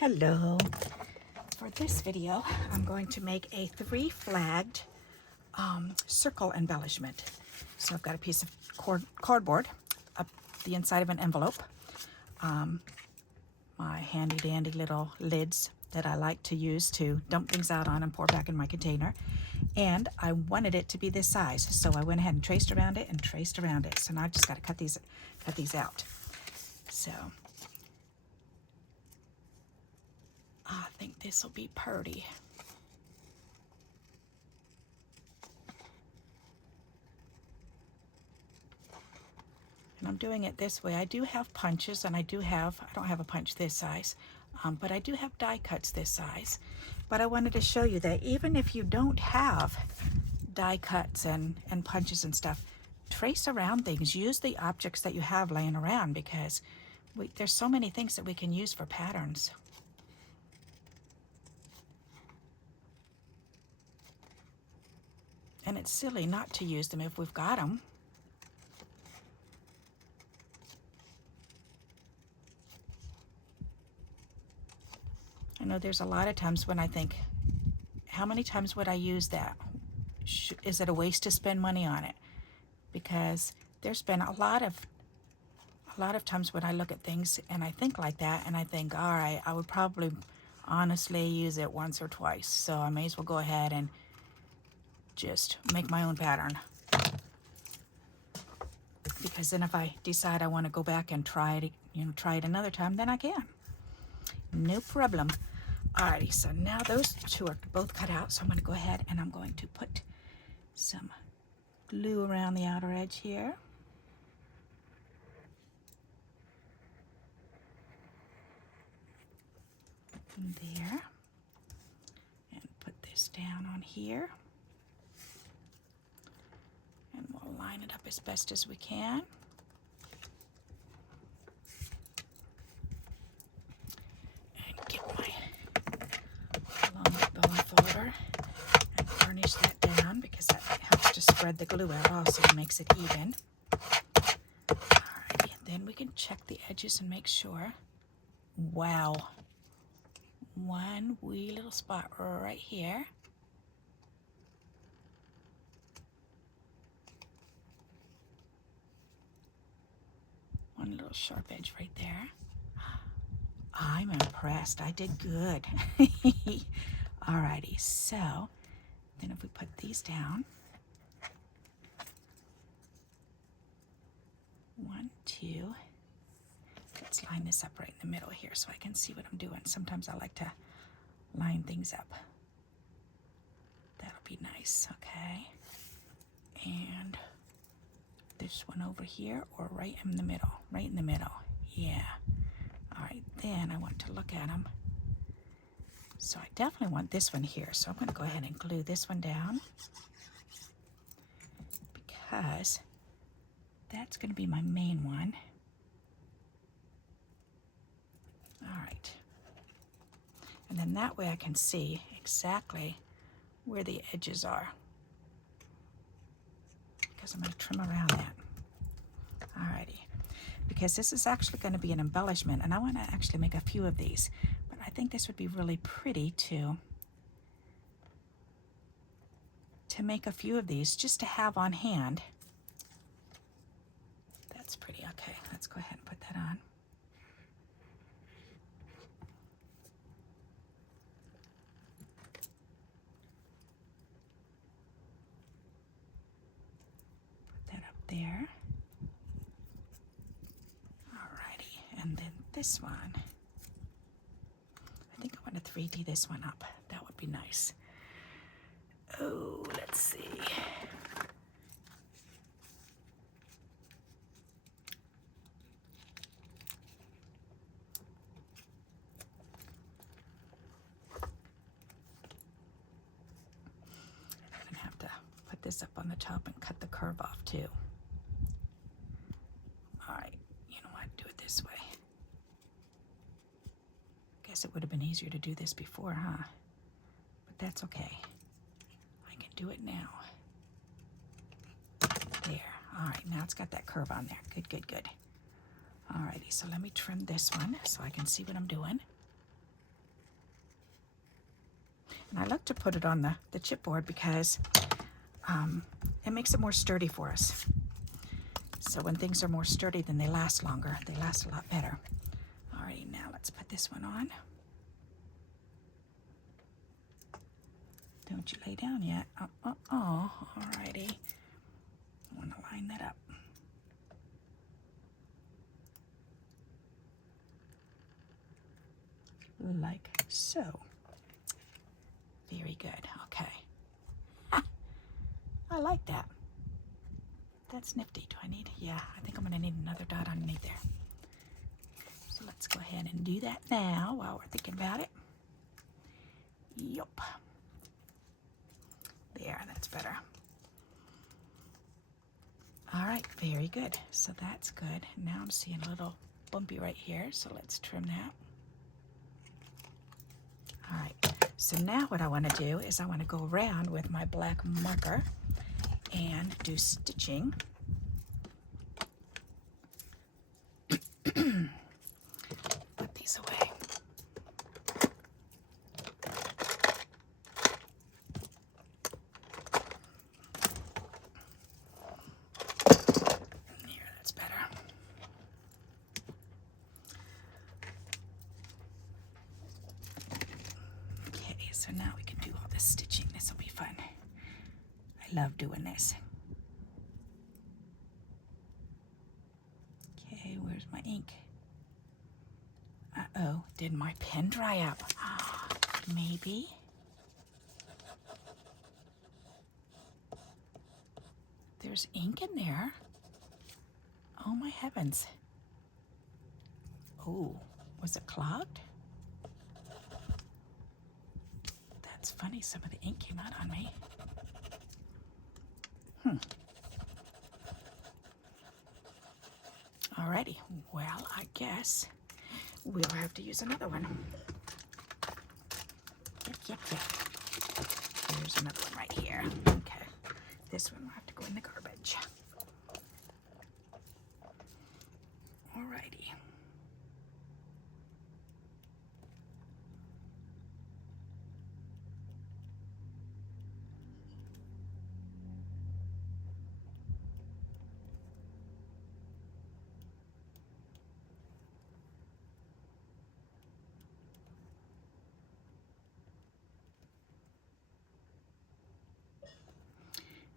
Hello. For this video, I'm going to make a 3-flagged circle embellishment. So I've got a piece of cardboard up the inside of an envelope. My handy dandy little lids that I like to use to dump things out on and pour back in my container. And I wanted it to be this size, so I went ahead and traced around it and traced around it. So now I've just got to cut these out. So I think this will be pretty. And I'm doing it this way. I do have punches, and I don't have a punch this size, but I do have die cuts this size. But I wanted to show you that even if you don't have die cuts and punches and stuff, trace around things. Use the objects that you have laying around, because there's so many things that we can use for patterns. And it's silly not to use them if we've got them. I know there's a lot of times when I think, how many times would I use that? Is it a waste to spend money on it? Because there's been a lot of times when I look at things and I think like that, and I think, all right, I would probably honestly use it once or twice, so I may as well go ahead and just make my own pattern. Because then if I decide I want to go back and try it another time, then I can. No problem. Alrighty, so now those two are both cut out, so I'm going to go ahead and I'm going to put some glue around the outer edge here. And there. And put this down on here. And we'll line it up as best as we can. And get my long bone folder and burnish that down, because that helps to spread the glue out also, and makes it even. Alrighty, and then we can check the edges and make sure. Wow. One wee little spot right here. One little sharp edge right there. I'm impressed. I did good. Alrighty, so then if we put these down, 1, 2, let's line this up right in the middle here so I can see what I'm doing. Sometimes I like to line things up. That'll be nice, okay? And this one over here, or right in the middle? Right in the middle, yeah. All right, then I want to look at them. So I definitely want this one here, so I'm going to go ahead and glue this one down, because that's going to be my main one. All right. And then that way I can see exactly where the edges are, because I'm going to trim around that. Alrighty. Because this is actually going to be an embellishment, and I want to actually make a few of these. But I think this would be really pretty to make a few of these just to have on hand. That's pretty. Okay, let's go ahead and put that on. Put that up there. Alrighty, and then this one. I think I want to 3D this one up. That would be nice. Oh, let's see. I'm going to have to put this up on the top and cut the curve off too. All right, you know what? Do it this way. Guess it would have been easier to do this before, huh? But that's okay. I can do it now. There. All right, now it's got that curve on there. Good, good, good. Alrighty, so let me trim this one so I can see what I'm doing. And I like to put it on the chipboard because it makes it more sturdy for us. So when things are more sturdy, then they last longer. They last a lot better. Alrighty, now let's put this one on. Don't you lay down yet. Alrighty. I want to line that up. Like so. Very good. Okay. I like that. That's nifty. Do I need? Yeah, I think I'm going to need another dot underneath there. So let's go ahead and do that now while we're thinking about it. Yup. There, that's better. All right, very good. So that's good. Now I'm seeing a little bumpy right here, so let's trim that. All right, so now what I want to do is I want to go around with my black marker and do stitching. Put these away. There, that's better. Okay, so now we can do all this stitching. This will be fun. I love doing this. Okay, where's my ink? Uh-oh, did my pen dry up? Maybe. There's ink in there. Oh my heavens. Oh, was it clogged? That's funny, some of the ink came out on me. Alrighty, well, I guess we'll have to use another one. Yep. There's another one right here. Okay, this one will have to go in the garbage. Alrighty.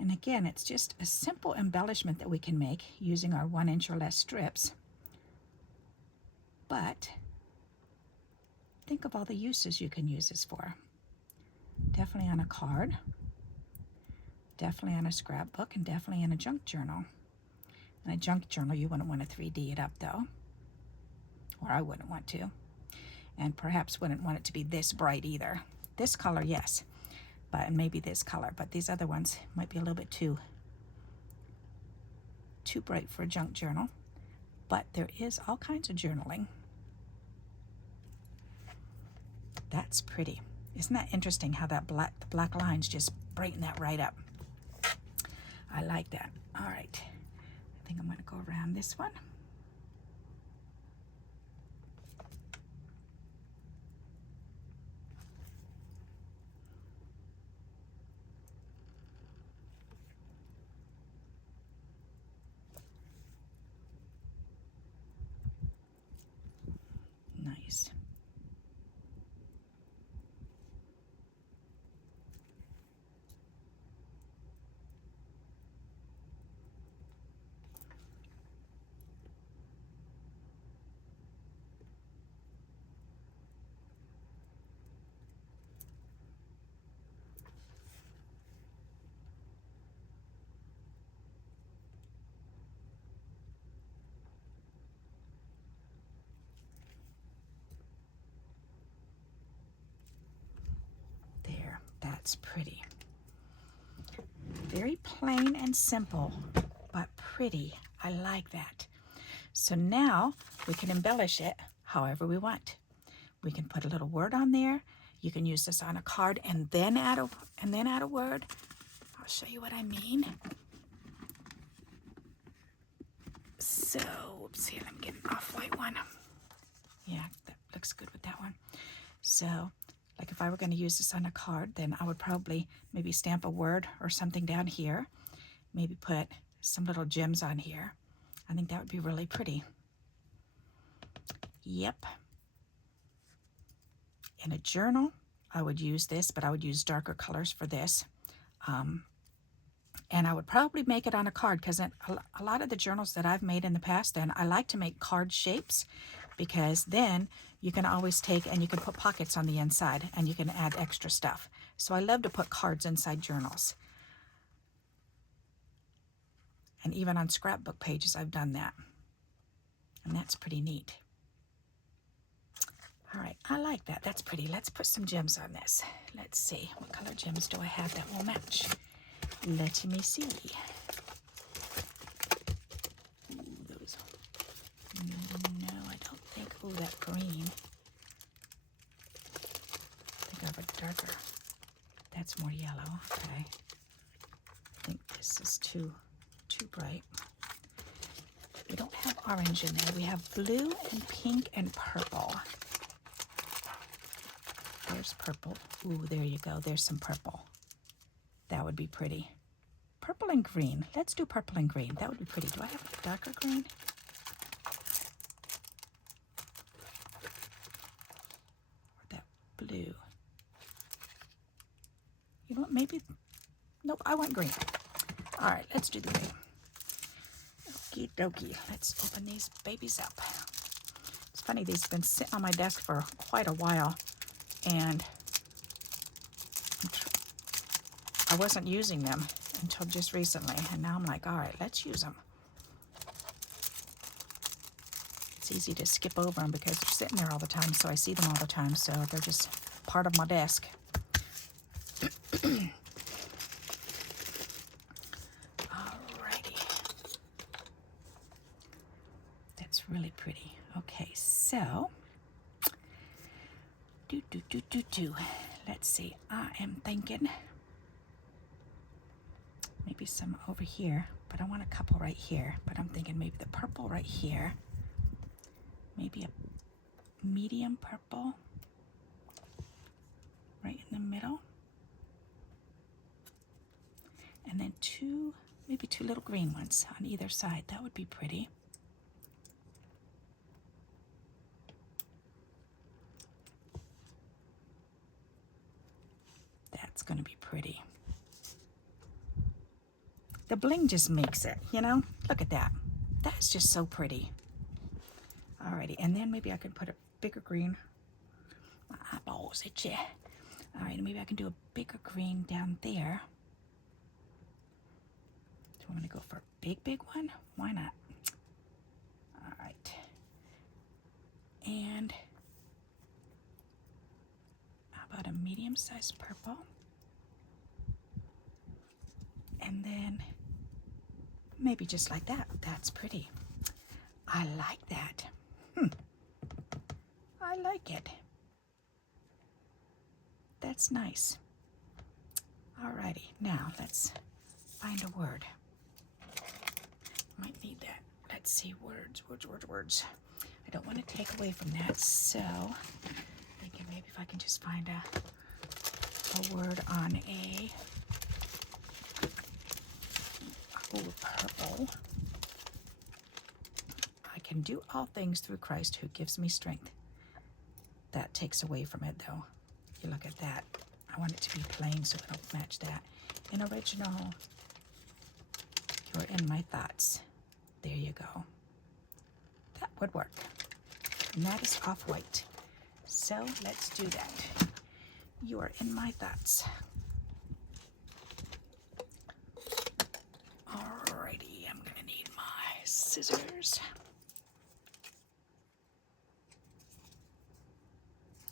And again, it's just a simple embellishment that we can make using our 1 inch or less strips. But think of all the uses you can use this for. Definitely on a card, definitely on a scrapbook, and definitely in a junk journal. In a junk journal, you wouldn't want to 3D it up though, or I wouldn't want to. And perhaps wouldn't want it to be this bright either. This color, yes. But maybe this color, but these other ones might be a little bit too bright for a junk journal. But there is all kinds of journaling. That's pretty. Isn't that interesting how that the black lines just brighten that right up? I like that. All right, I think I'm going to go around this one. Nice. That's pretty. Very plain and simple, but pretty. I like that. So now we can embellish it however we want. We can put a little word on there. You can use this on a card and then add a word. I'll show you what I mean. So, oops, here, let me get an off-white one. Yeah, that looks good with that one. So Like if I were going to use this on a card, then I would probably maybe stamp a word or something down here. Maybe put some little gems on here. I think that would be really pretty. Yep. In a journal, I would use this, but I would use darker colors for this. And I would probably make it on a card because a lot of the journals that I've made in the past, then I like to make card shapes because then you can always take and you can put pockets on the inside and you can add extra stuff. So I love to put cards inside journals. And even on scrapbook pages, I've done that. And that's pretty neat. All right, I like that. That's pretty. Let's put some gems on this. Let's see. What color gems do I have that will match? Let me see. Ooh, those. No, I don't think. Oh, that green. I think I have a darker. That's more yellow. Okay. I think this is too bright. We don't have orange in there. We have blue and pink and purple. There's purple. Ooh, there you go. There's some purple. That would be pretty. Purple and green. Let's do purple and green. That would be pretty. Do I have a darker green? Or that blue? You know what? Maybe. Nope, I want green. All right, let's do the green. Okie dokie. Let's open these babies up. It's funny, these have been sitting on my desk for quite a while, and I wasn't using them until just recently, and now I'm like, all right, let's use them. It's easy to skip over them because they're sitting there all the time, so I see them all the time, so they're just part of my desk. Really pretty. Okay, so let's see. I am thinking maybe some over here, but I want a couple right here. But I'm thinking maybe the purple right here, maybe a medium purple right in the middle, and then maybe two little green ones on either side. That would be pretty. That's going to be pretty. The bling just makes it, you know? Look at that. That's just so pretty. Alrighty, and then maybe I could put a bigger green. My eyeballs itchy. Alright, maybe I can do a bigger green down there. Do I want to go for a big one? Why not? Alright. And how about a medium-sized purple? And then maybe just like that. That's pretty. I like that. I like it. That's nice. Alrighty, now let's find a word. Might need that. Let's see, words. I don't want to take away from that, so I'm thinking maybe if I can just find a word on a purple. I can do all things through Christ who gives me strength. That takes away from it, though. You look at that. I want it to be plain so it'll match that. In original, you're in my thoughts. There you go. That would work. And that is off-white. So let's do that. You are in my thoughts. Alrighty, I'm gonna need my scissors.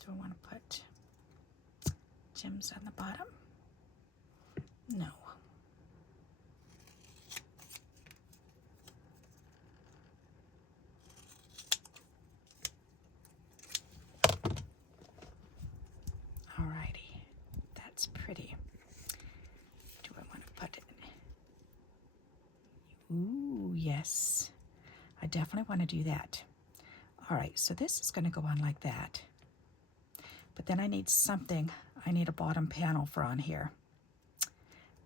Do I want to put gems on the bottom? No. Alrighty, that's pretty. Do I want to put it? Ooh, yes. I definitely want to do that. All right, so this is going to go on like that. But then I need something. I need a bottom panel for on here.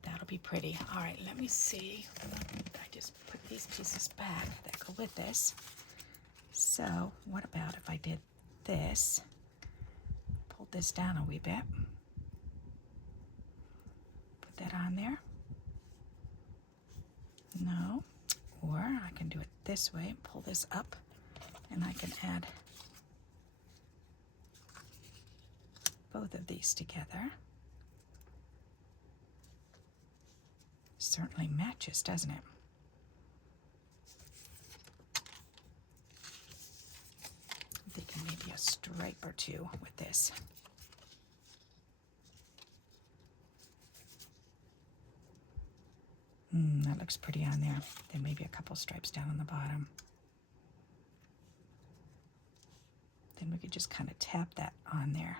That'll be pretty. All right, let me see. I just put these pieces back that go with this. So what about if I did this? Pull this down a wee bit. Put that on there. No. Or I can do it this way, pull this up, and I can add both of these together. Certainly matches, doesn't it? I'm thinking maybe a stripe or two with this. That looks pretty on there. Then maybe a couple stripes down on the bottom. Then we could just kind of tap that on there.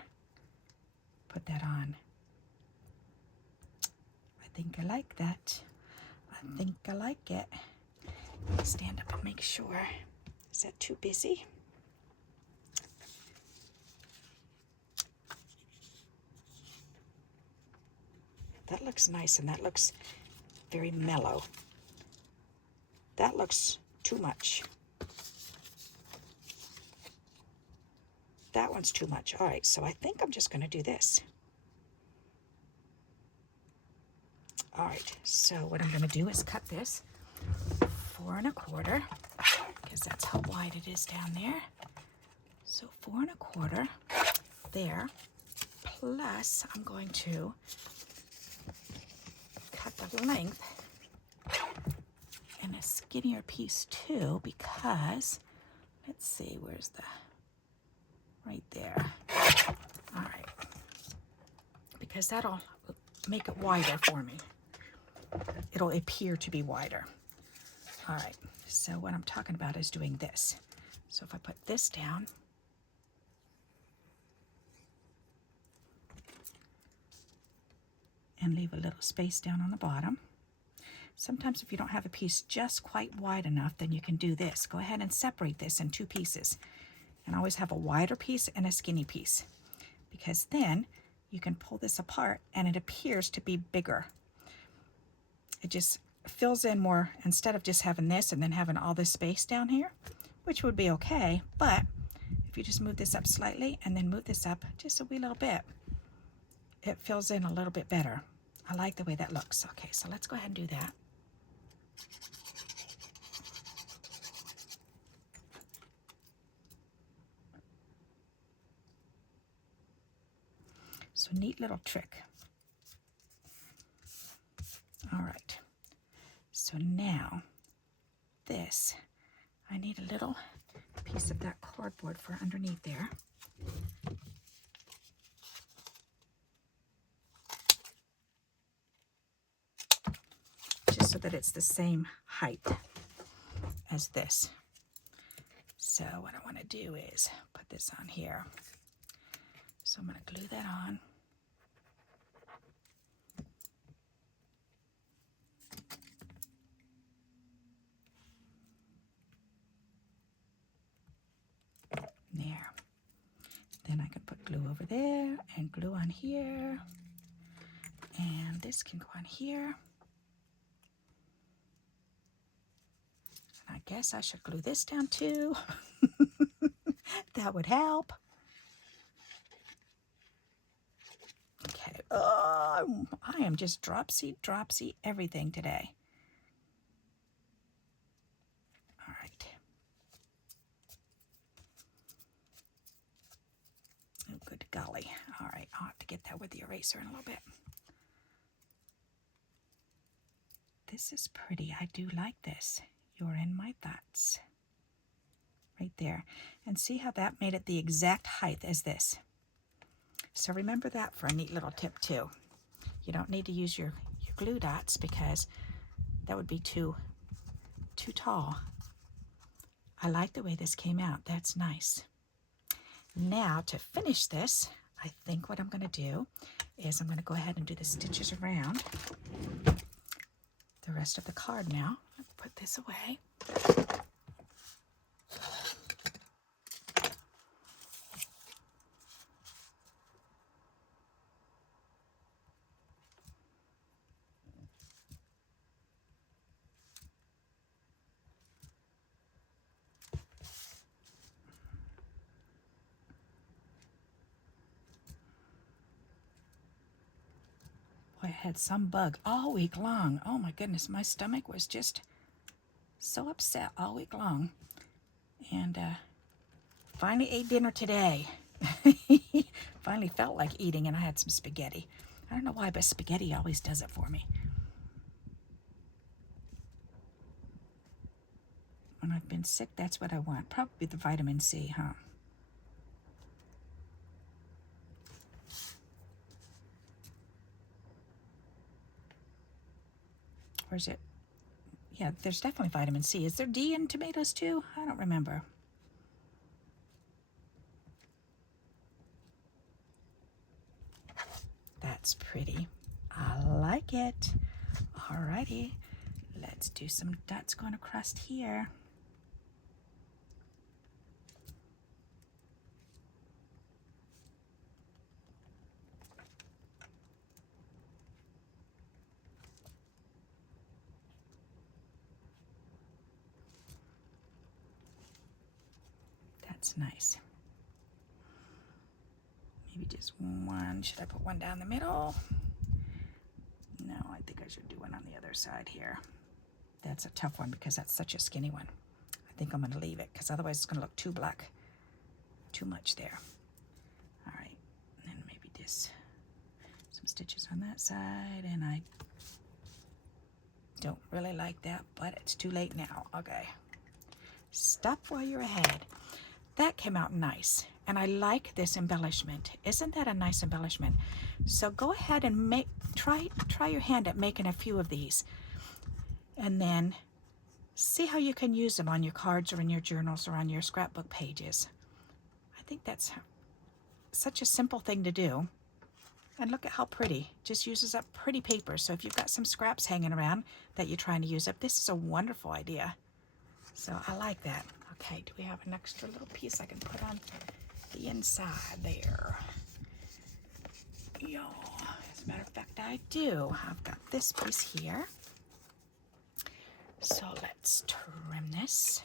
Put that on. I think I like that. I think I like it. Stand up and make sure. Is that too busy? That looks nice, and that looks very mellow. That looks too much. That one's too much. All right, so I think I'm just going to do this. All right, so what I'm going to do is cut this 4 1/4, because that's how wide it is down there. So 4 1/4 there, plus I'm going to cut the length in a skinnier piece too, because let's see, where's the, right there. All right, because that'll make it wider for me. It'll appear to be wider. All right, so what I'm talking about is doing this. So if I put this down, and leave a little space down on the bottom. Sometimes if you don't have a piece just quite wide enough, then you can do this. Go ahead and separate this in 2 pieces. And always have a wider piece and a skinny piece, because then you can pull this apart and it appears to be bigger. It just fills in more, instead of just having this and then having all this space down here, which would be okay. But if you just move this up slightly and then move this up just a wee little bit, it fills in a little bit better. I like the way that looks. Okay, so let's go ahead and do that. So neat little trick. All right, so now this, I need a little piece of that cardboard for underneath there. Just so that it's the same height as this. So what I want to do is put this on here. So I'm going to glue that on. There. Then I can put glue over there and glue on here. And this can go on here. And I guess I should glue this down too. That would help. Okay. Oh, I am just dropsy everything today. All right. Oh, good golly. All right, I'll have to get that with the eraser in a little bit. This is pretty. I do like this. You're in my thoughts. Right there. And see how that made it the exact height as this. So remember that for a neat little tip too. You don't need to use your glue dots, because that would be too tall. I like the way this came out. That's nice. Now to finish this, I think what I'm going to do is I'm going to go ahead and do the stitches around the rest of the card now. Let's put this away. Boy, I had some bug all week long. Oh my goodness, my stomach was just so upset all week long. And finally ate dinner today. Finally felt like eating, and I had some spaghetti. I don't know why, but spaghetti always does it for me. When I've been sick, that's what I want. Probably the vitamin C, huh? Or is it? Yeah, there's definitely vitamin C. Is there D in tomatoes too? I don't remember. That's pretty. I like it. Alrighty, let's do some dots going across here. That's nice. Maybe just one. Should I put one down the middle? No, I think I should do one on the other side here. That's a tough one because that's such a skinny one. I think I'm going to leave it because otherwise it's going to look too black. Too much there. All right, and then maybe just some stitches on that side, and I don't really like that, but it's too late now. Okay. Stop while you're ahead. That came out nice, and I like this embellishment. Isn't that a nice embellishment? So go ahead and try your hand at making a few of these, and then see how you can use them on your cards or in your journals or on your scrapbook pages. I think that's such a simple thing to do. And look at how pretty. Just uses up pretty paper. So if you've got some scraps hanging around that you're trying to use up, this is a wonderful idea. So I like that. Okay, do we have an extra little piece I can put on the inside there? Yeah, as a matter of fact, I do. I've got this piece here. So let's trim this.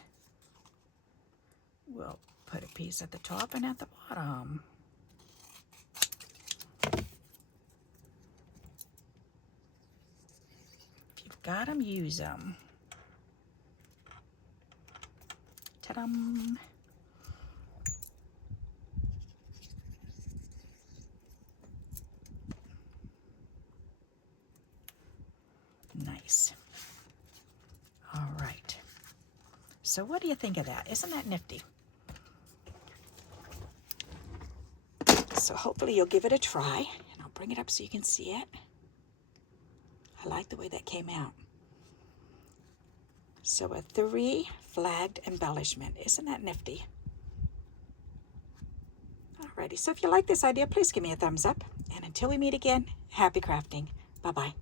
We'll put a piece at the top and at the bottom. If you've got them, use them. Ta-dum! Nice. All right. So what do you think of that? Isn't that nifty? So hopefully you'll give it a try, and I'll bring it up so you can see it. I like the way that came out. So a 3 flagged embellishment. Isn't that nifty? Alrighty, so if you like this idea, please give me a thumbs up. And until we meet again, happy crafting. Bye-bye.